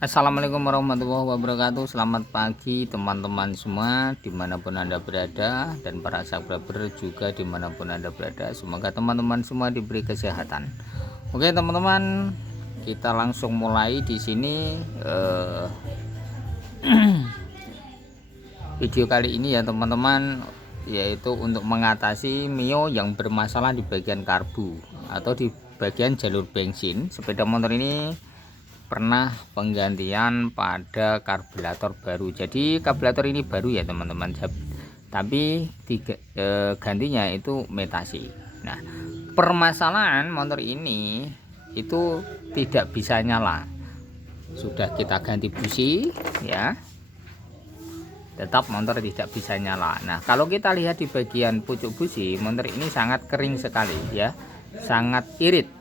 Assalamualaikum warahmatullahi wabarakatuh. Selamat pagi teman-teman semua dimanapun anda berada, dan para subscriber juga dimanapun anda berada. Semoga teman-teman semua diberi kesehatan. Oke teman-teman, kita langsung mulai di sini video kali ini ya teman-teman, yaitu untuk mengatasi mio yang bermasalah di bagian karbu atau di bagian jalur bensin. Sepeda motor ini pernah penggantian pada karburator baru. Jadi karburator ini baru ya teman-teman, tapi gantinya itu metasi. Nah, permasalahan motor ini itu tidak bisa nyala. Sudah kita ganti busi ya, tetap motor tidak bisa nyala. Nah, kalau kita lihat di bagian pucuk busi, motor ini sangat kering sekali ya, sangat irit.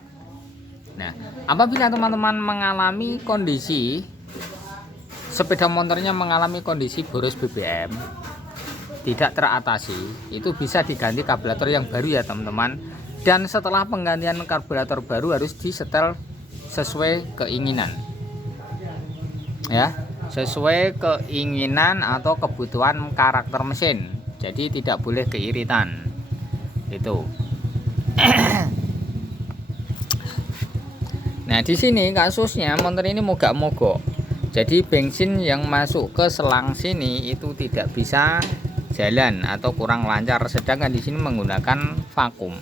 Nah, apabila teman-teman mengalami kondisi sepeda motornya mengalami kondisi boros BBM tidak teratasi, itu bisa diganti karburator yang baru ya teman-teman. Dan setelah penggantian karburator baru harus disetel sesuai keinginan ya, sesuai keinginan atau kebutuhan karakter mesin. Jadi tidak boleh keiritan itu. Nah, di sini kasusnya motor ini mogok-mogok. Jadi bensin yang masuk ke selang sini itu tidak bisa jalan atau kurang lancar, sedangkan di sini menggunakan vakum.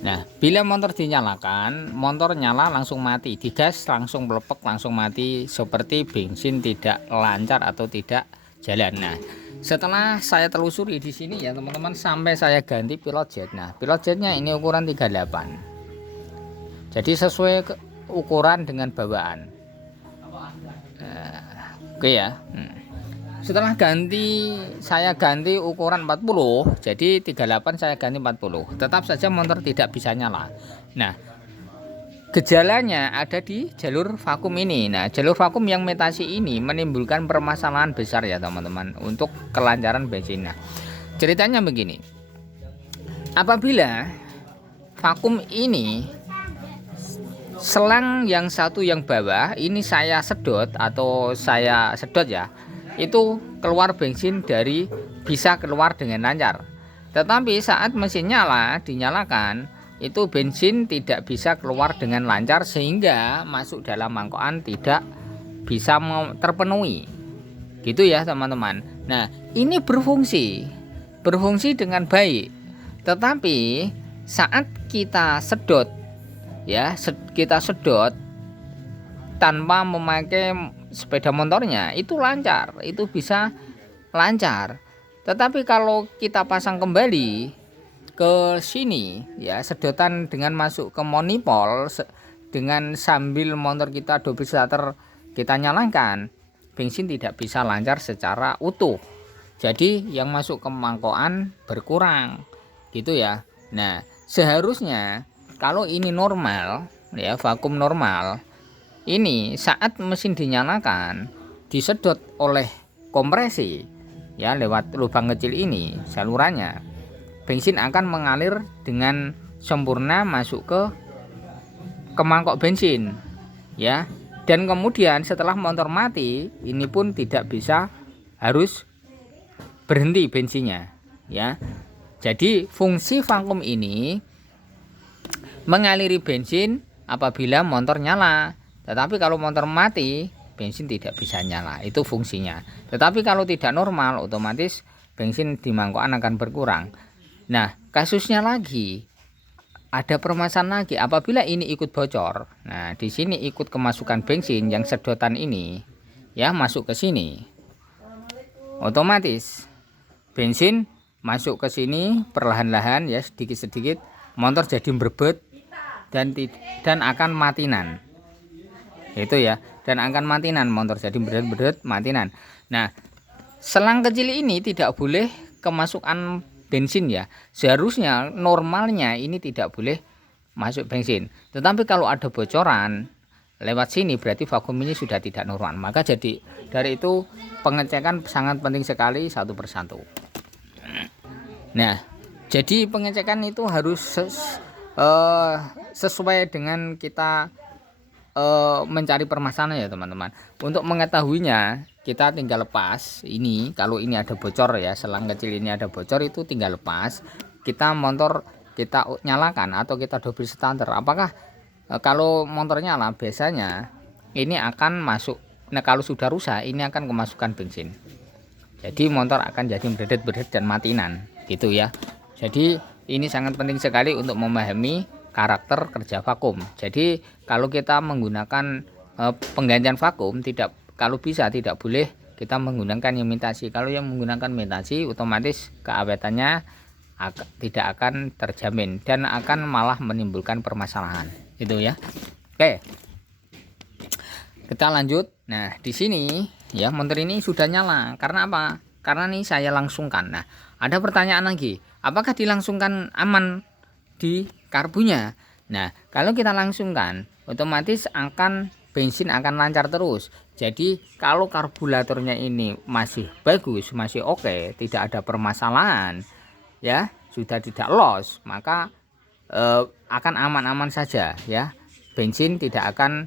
Nah, bila motor dinyalakan, motor nyala langsung mati, digas langsung melepek langsung mati, seperti bensin tidak lancar atau tidak jalan. Nah, setelah saya telusuri di sini ya teman-teman, sampai saya ganti pilot jet. Nah, pilot jetnya ini ukuran 38. Jadi sesuai ukuran dengan bawaan. Oke ya. Setelah saya ganti ukuran 40, jadi 38 saya ganti 40. Tetap saja motor tidak bisa nyala. Nah, gejalanya ada di jalur vakum ini. Nah, jalur vakum yang metasi ini menimbulkan permasalahan besar ya teman-teman untuk kelancaran bensin. Nah, ceritanya begini. Apabila vakum ini selang yang satu yang bawah ini saya sedot ya, itu keluar bensin bisa keluar dengan lancar. Tetapi saat mesin dinyalakan, itu bensin tidak bisa keluar dengan lancar sehingga masuk dalam mangkokan tidak bisa terpenuhi. Gitu ya teman-teman. Nah, ini berfungsi dengan baik. Tetapi saat kita sedot ya, kita sedot tanpa memakai sepeda motornya, itu lancar, itu bisa lancar. Tetapi kalau kita pasang kembali ke sini ya, sedotan dengan masuk ke monipol dengan sambil motor kita double starter kita nyalakan, bensin tidak bisa lancar secara utuh. Jadi yang masuk ke mangkokan berkurang gitu ya. Nah, seharusnya kalau ini normal ya, vakum normal, ini saat mesin dinyalakan disedot oleh kompresi ya, lewat lubang kecil ini salurannya, bensin akan mengalir dengan sempurna masuk ke mangkok bensin ya. Dan kemudian setelah motor mati, ini pun tidak bisa, harus berhenti bensinnya ya. Jadi fungsi vakum ini mengaliri bensin apabila motor nyala, tetapi kalau motor mati bensin tidak bisa nyala, itu fungsinya. Tetapi kalau tidak normal, otomatis bensin di mangkokan akan berkurang. Nah, kasusnya lagi ada permasalahan lagi apabila ini ikut bocor. Nah, di sini ikut kemasukan bensin yang sedotan ini ya, masuk ke sini, otomatis bensin masuk ke sini perlahan-lahan ya, sedikit-sedikit motor jadi berbet dan akan matinan. Itu ya, dan akan matinan motor, jadi berat matinan. Nah, selang kecil ini tidak boleh kemasukan bensin ya. Seharusnya normalnya ini tidak boleh masuk bensin. Tetapi kalau ada bocoran lewat sini berarti vakum ini sudah tidak normal. Maka jadi dari itu pengecekan sangat penting sekali satu persatu. Nah, jadi pengecekan itu harus sesuai dengan kita mencari permasalahan ya teman-teman. Untuk mengetahuinya kita tinggal lepas ini. Kalau ini ada bocor ya, selang kecil ini ada bocor, itu tinggal lepas. Kita motor kita nyalakan atau kita double starter. Apakah kalau motor nyala biasanya ini akan masuk. Nah kalau sudah rusak ini akan kemasukan bensin. Jadi motor akan jadi berdedet dan matinan gitu ya. Jadi ini sangat penting sekali untuk memahami karakter kerja vakum. Jadi kalau kita menggunakan penggantian vakum, kalau bisa tidak boleh kita menggunakan imitasi. Kalau yang menggunakan imitasi otomatis keawetannya tidak akan terjamin dan akan malah menimbulkan permasalahan. Itu ya. Oke. Kita lanjut. Nah, di sini ya motor ini sudah nyala. Karena apa? Karena nih saya langsungkan. Nah, ada pertanyaan lagi. Apakah dilangsungkan aman di karbunya? Nah, kalau kita langsungkan, otomatis bensin akan lancar terus. Jadi, kalau karburatornya ini masih bagus, masih oke, tidak ada permasalahan, ya, sudah tidak loss, maka akan aman-aman saja ya. Bensin tidak akan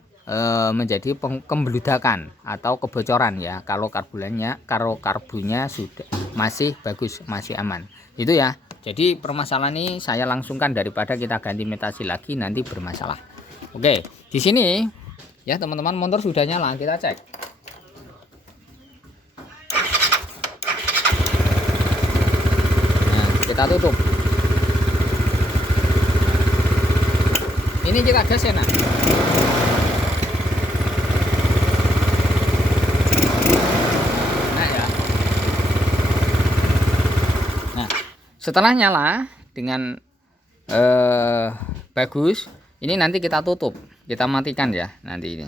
menjadi pembeludakan atau kebocoran ya kalau karbunya sudah masih bagus, masih aman. Itu ya. Jadi permasalahan ini saya langsungkan daripada kita ganti imitasi lagi nanti bermasalah. Oke, di sini ya teman-teman motor sudah nyala, kita cek. Nah, kita tutup. Ini kita gas ya nah. Setelah nyala dengan bagus, ini nanti kita tutup, kita matikan ya nanti ini.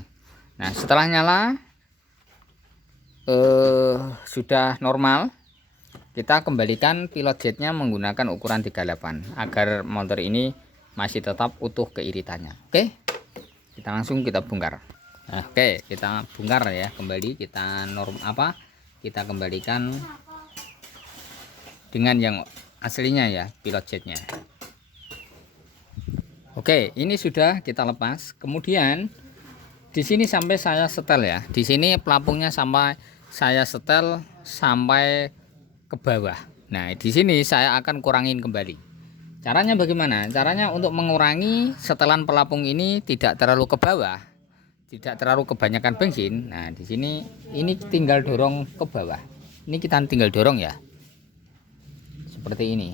Nah setelah nyala sudah normal, kita kembalikan pilot jetnya menggunakan ukuran 38 agar motor ini masih tetap utuh keiritannya. Oke, kita langsung kita bongkar. Nah, oke, kita bongkar ya kembali, kita kita kembalikan dengan yang aslinya ya, pilot jetnya. Oke, ini sudah kita lepas. Kemudian di sini sampai saya setel ya. Di sini pelapungnya sampai saya setel sampai ke bawah. Nah, di sini saya akan kurangin kembali. Caranya bagaimana? Caranya untuk mengurangi setelan pelapung ini tidak terlalu ke bawah, tidak terlalu kebanyakan bensin. Nah, di sini ini tinggal dorong ke bawah. Ini kita tinggal dorong ya. Seperti ini.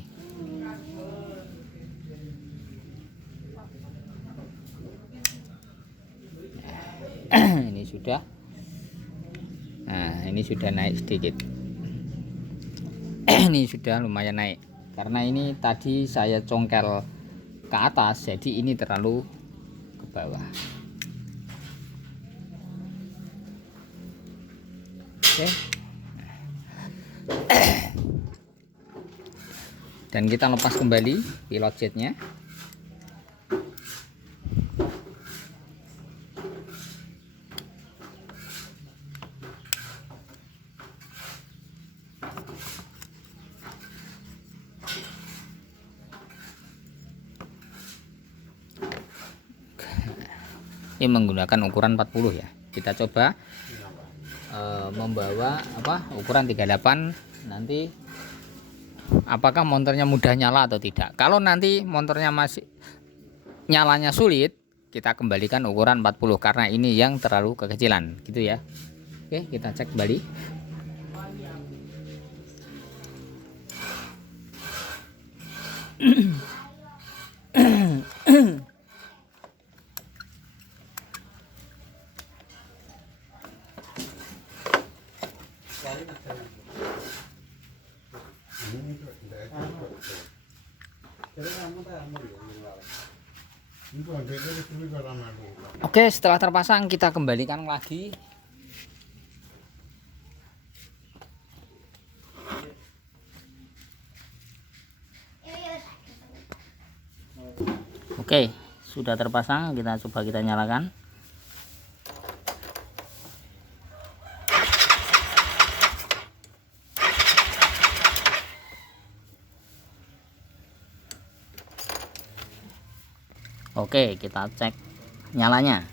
Ini sudah. Nah, ini sudah naik sedikit. Ini sudah lumayan naik. Karena ini tadi saya congkel ke atas, jadi ini terlalu ke bawah. Oke. Dan kita lepas kembali pilot jetnya. Ini menggunakan ukuran 40 ya. Kita coba membawa ukuran 38 nanti apakah motornya mudah nyala atau tidak. Kalau nanti motornya masih nyalanya sulit, kita kembalikan ukuran 40 karena ini yang terlalu kekecilan gitu ya. Oke, kita cek kembali. Oke, setelah terpasang kita kembalikan lagi. Oke, sudah terpasang, kita coba kita nyalakan. Oke, kita cek nyalanya.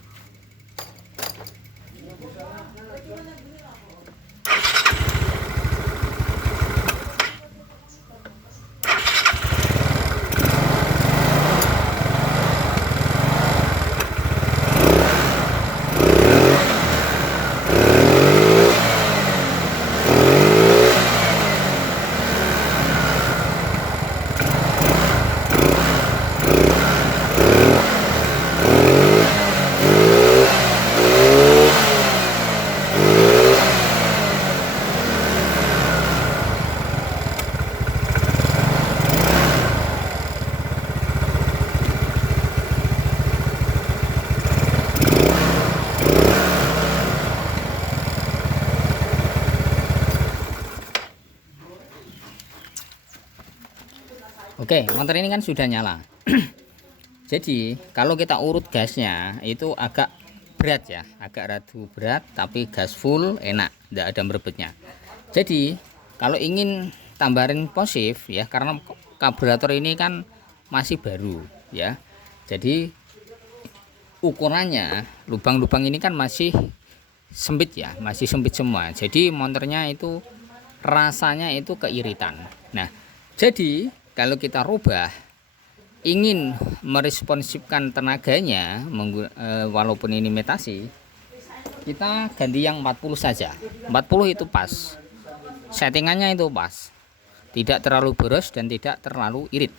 Oke, motor ini kan sudah nyala. Jadi kalau kita urut gasnya itu agak berat ya, agak rada berat, tapi gas full enak, tidak ada merebetnya. Jadi kalau ingin tambahin posif ya, karena karburator ini kan masih baru ya, jadi ukurannya lubang-lubang ini kan masih sempit ya, masih sempit semua. Jadi motornya itu rasanya itu keiritan. Nah, jadi kalau kita rubah, ingin meresponsifkan tenaganya walaupun ini metasi, kita ganti yang 40 saja. 40 itu pas, settingannya itu pas, tidak terlalu boros dan tidak terlalu irit.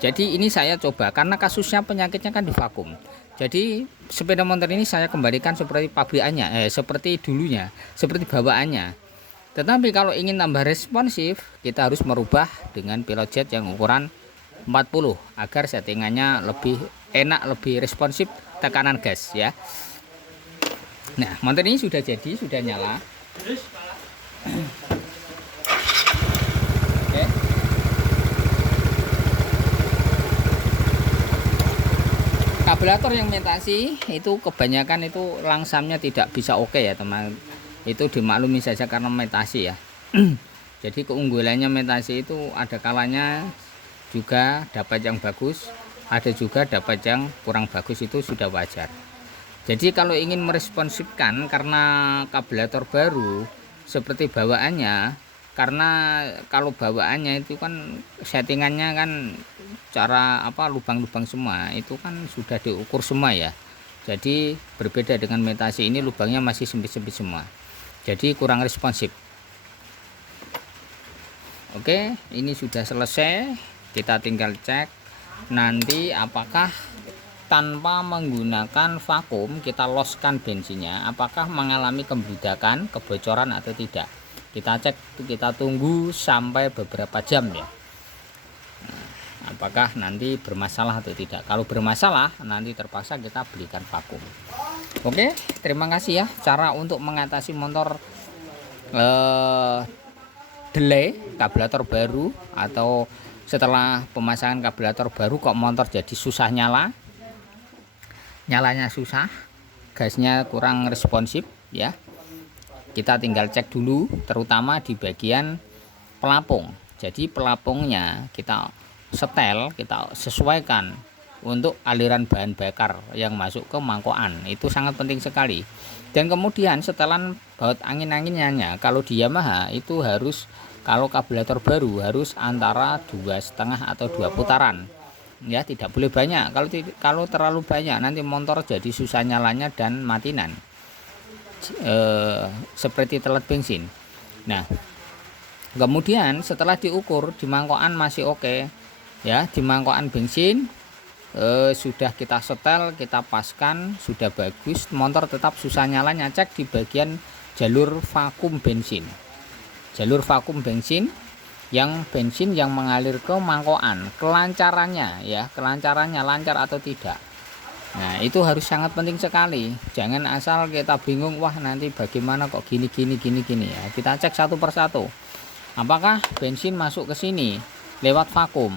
Jadi ini saya coba karena kasusnya penyakitnya kan di vakum. Jadi sepeda motor ini saya kembalikan seperti pabrikannya, seperti dulunya, seperti bawaannya. Tetapi kalau ingin tambah responsif, kita harus merubah dengan pilot jet yang ukuran 40 agar settingannya lebih enak, lebih responsif tekanan gas ya. Nah, motor ini sudah jadi, sudah nyala. Oke. Karburator yang metasi itu kebanyakan itu langsamnya tidak bisa oke ya teman. Itu dimaklumi saja karena metasi ya. Jadi keunggulannya metasi itu ada kalanya juga dapat yang bagus, ada juga dapat yang kurang bagus, itu sudah wajar. Jadi kalau ingin meresponsifkan karena karburator baru seperti bawaannya, karena kalau bawaannya itu kan settingannya kan cara lubang-lubang semua itu kan sudah diukur semua ya. Jadi berbeda dengan metasi, ini lubangnya masih sempit-sempit semua, jadi kurang responsif. Oke, ini sudah selesai. Kita tinggal cek nanti apakah tanpa menggunakan vakum kita loskan bensinnya, apakah mengalami kebledakan, kebocoran atau tidak. Kita cek, kita tunggu sampai beberapa jam ya. Nah, apakah nanti bermasalah atau tidak. Kalau bermasalah nanti terpaksa kita belikan vakum. Oke, terima kasih ya. Cara untuk mengatasi motor delay karburator baru atau setelah pemasangan karburator baru kok motor jadi susah nyalanya susah, gasnya kurang responsif ya. Kita tinggal cek dulu terutama di bagian pelapung. Jadi pelapungnya kita setel, kita sesuaikan untuk aliran bahan bakar yang masuk ke mangkokan, itu sangat penting sekali. Dan kemudian setelan baut angin-anginnya, kalau di Yamaha itu harus, kalau karburator baru harus antara 2,5 atau 2 putaran ya, tidak boleh banyak. Kalau terlalu banyak nanti motor jadi susah nyalanya dan matinan, seperti telat bensin. Nah, kemudian setelah diukur di mangkokan masih oke ya, di mangkokan bensin sudah kita setel, kita paskan, sudah bagus, motor tetap susah nyalanya, cek di bagian jalur vakum bensin. Jalur vakum bensin yang mengalir ke mangkokan, kelancarannya ya, kelancarannya lancar atau tidak. Nah, itu harus sangat penting sekali. Jangan asal kita bingung, wah nanti bagaimana kok gini ya. Kita cek satu persatu. Apakah bensin masuk ke sini lewat vakum?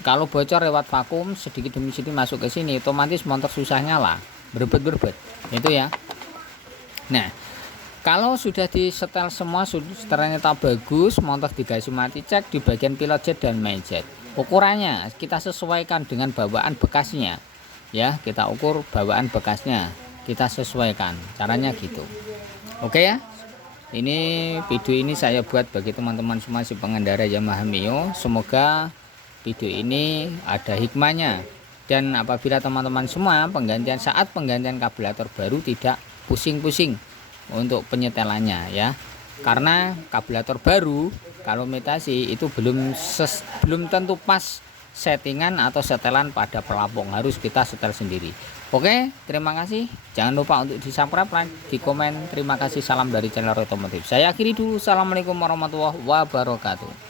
Kalau bocor lewat vakum sedikit demi sedikit masuk ke sini, otomatis motor susah nyala, berbet itu ya. Nah, kalau sudah disetel semua, ternyata bagus, motor dikasih mati, cek di bagian pilot jet dan main jet. Ukurannya kita sesuaikan dengan bawaan bekasnya ya, kita ukur bawaan bekasnya, kita sesuaikan, caranya gitu. Oke ya, ini video ini saya buat bagi teman-teman semua si pengendara Yamaha Mio. Semoga video ini ada hikmahnya, dan apabila teman-teman semua saat penggantian karburator baru tidak pusing-pusing untuk penyetelannya ya, karena karburator baru kalau metasi itu belum tentu pas settingan atau setelan pada pelapung, harus kita setel sendiri. Oke, terima kasih, jangan lupa untuk di subscribe, like, di komen. Terima kasih, salam dari channel otomotif. Saya akhiri dulu, assalamualaikum warahmatullahi wabarakatuh.